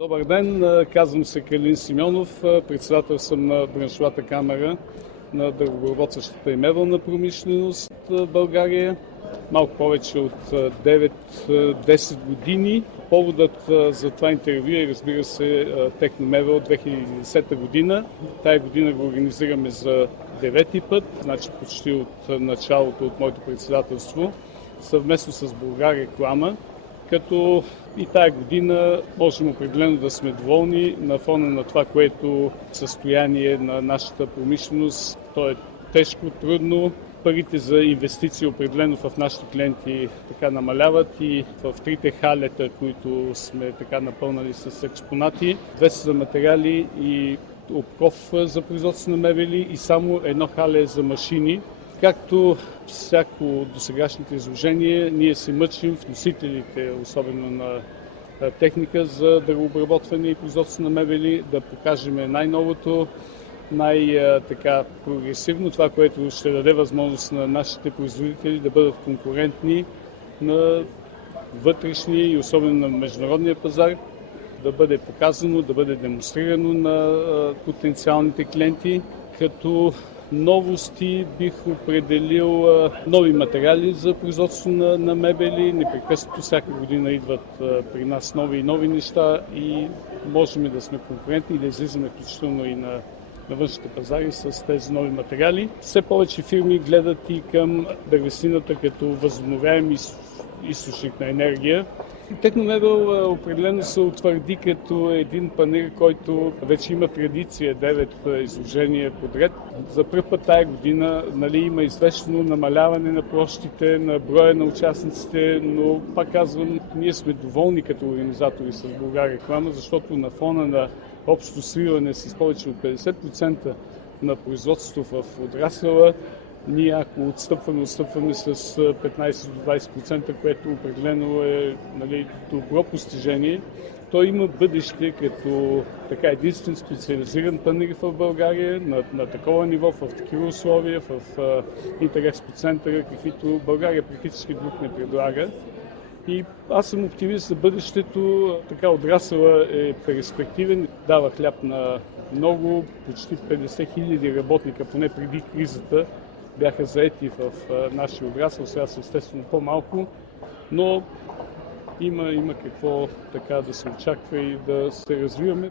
Добър ден, казвам се Калин Симеонов, председател съм на браншовата камера на дървообработващата и мебелна промишленост в България. Малко повече от 9-10 години. Поводът за това интервю е, разбира се, Техномебел 2010 година. Тая година го организираме за 9-ти път, значи почти от началото от моето председателство, съвместно с Българреклама, като и тая година можем определено да сме доволни на фона на това, което състояние на нашата промишленост. То е тежко, трудно. Парите за инвестиции определено в нашите клиенти така намаляват и в трите халета, които сме така напълнали с експонати, 2 са за материали и обков за производство на мебели и само едно хале за машини. Както всяко досегашните изложения, ние се мъчим вносителите, особено на техника за дървообработване и производство на мебели, да покажем най-новото, най-прогресивно, това, което ще даде възможност на нашите производители да бъдат конкурентни на вътрешния и особено на международния пазар, да бъде показано, да бъде демонстрирано на потенциалните клиенти. Като новости бих определил нови материали за производство на мебели. Непрекъснато всяка година идват при нас нови и нови неща и можем да сме конкурентни и да излизаме включително и на външните пазари с тези нови материали. Все повече фирми гледат и към дървесината като възобновяем източник на енергия. Техномебел определено се утвърди като един панаир, който вече има традиция, 9 изложения подред. За първ път тая година има известно намаляване на площите, на броя на участниците, но пак казвам, ние сме доволни като организатори с Българреклама, защото на фона на общо свиване с повече от 50% на производство в отрасъла, ние ако отстъпваме с 15 до 20%, което определено е добро постижение. Той има бъдеще като единствен специализиран панаир в България на такова ниво, в такива условия, в Интерекспо центъра, каквито България практически друг не предлага. И аз съм оптимист за бъдещето. Отрасъла е перспективен, дава хляб на много, почти 50 000 работника, поне преди кризата, бяха заети в нашия отрасъл, сега са естествено по-малко, но има какво да се очаква и да се развиваме.